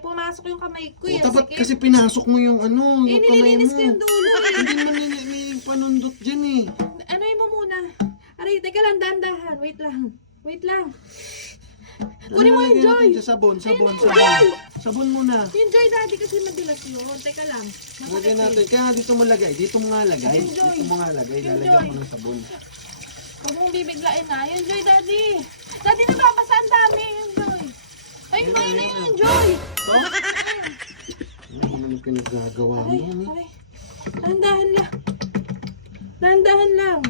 pumasok yung kamay ko. O, Yung dapat kasi pinasok mo yung ano, Eh, yung kamay nililinis mo. ko yung dulo eh. Hindi may, may panundot dyan eh. Ano mo muna? Aray, teka lang, dahan-dahan. Wait lang. Wait lang. Kunin mo yung joy. dyan? Sabon, sabon, Ayun, sabon. joy. Sabon muna. Yung joy daddy kasi madulas yun. Teka lang. Lagyan Masakit natin. eh. Kaya dito mo lagay. Dito mo nga lagay. Enjoy. Dito mo nga lagay. Enjoy. Lalagyan mo ng sabon. Huwag mong bibiglain na. Yung joy daddy. Daddy, nababasa ang dami. Yung joy. Na, yun na yun, joy. Ano yung pinagagawa mo? Aray, aray. Dahan-dahan lang. Dahan-dahan lang.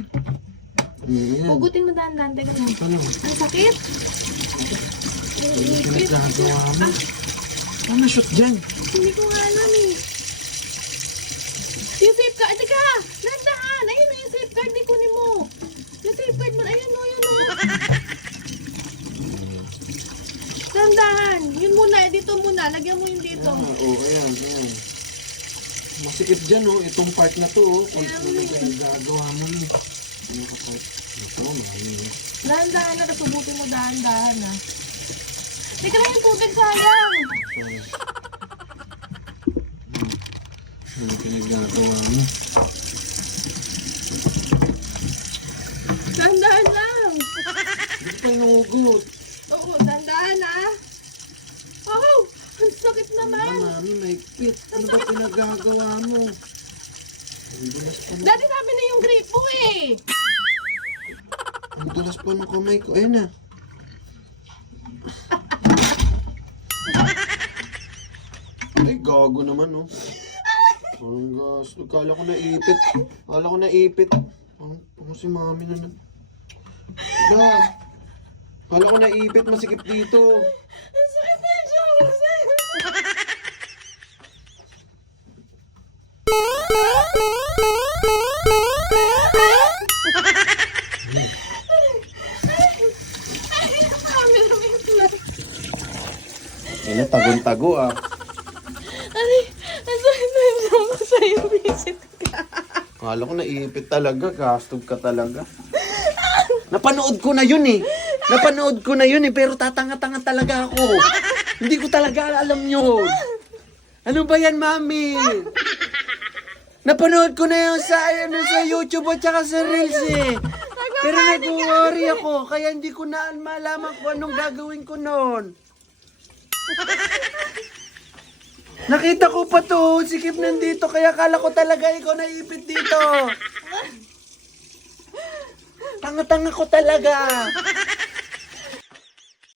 Hmm, yan. Hugutin mo dahan-dahan. Teka lang. Ano? Ang sakit. Ano yung pinagagawa mo? Ano shoot dyan? Hindi ko nga alam eh. Yung safeguard, teka! Nandahan! Ayun na yung safeguard, di kunin mo. Yung safeguard mo, ayun o, ayun o. Nandahan! Yun muna, eh, dito muna. Lagyan mo yung dito. Ah, oo, ayan, ayan. Masikip dyan, oh. Itong part na to, oh. Kung ano eh. pinagagawa mo ni. Ano ka part? Ito, mami. Dahan-dahan na, subutin mo dahan-dahan ha. Teka lang yung tubig sayang. Sorry. Ano pinagagawa mo? Dahan-dahan lang. Hindi pa inuugot. Oo, dahan-dahan ha. Oh, ang sakit Ah, naman. Pit. Ano ba pinagagawa mo? Dati sabi na yung grape mo eh. Ang dulas pa ng kamay ko. Ayun na. Ay, gago naman, oh. Ang gas. Kala ko naipit. Kala ko naipit. Ang, ang si mami na na. Da. Kala ko naipit. Masikip dito. Ano, tagon-tago, ah. Ay, ang sakit na yung shower ko sa'yo, visit ka. Kala ko naipit talaga. Gastog ka talaga. Napanood ko na yun eh. Napanood ko na yun eh. Pero tatanga-tanga talaga ako. Hindi ko talaga alam yun. Ano ba yan, mami? Napanood ko na yun sa, ano, sa YouTube at saka sa Reels eh. Pero nag-worry ako. Kaya hindi ko na malaman kung anong gagawin ko noon. Nakita ko pa to, sikip nandito, kaya kala ko talaga ikaw naipit dito. Tanga-tanga ko talaga.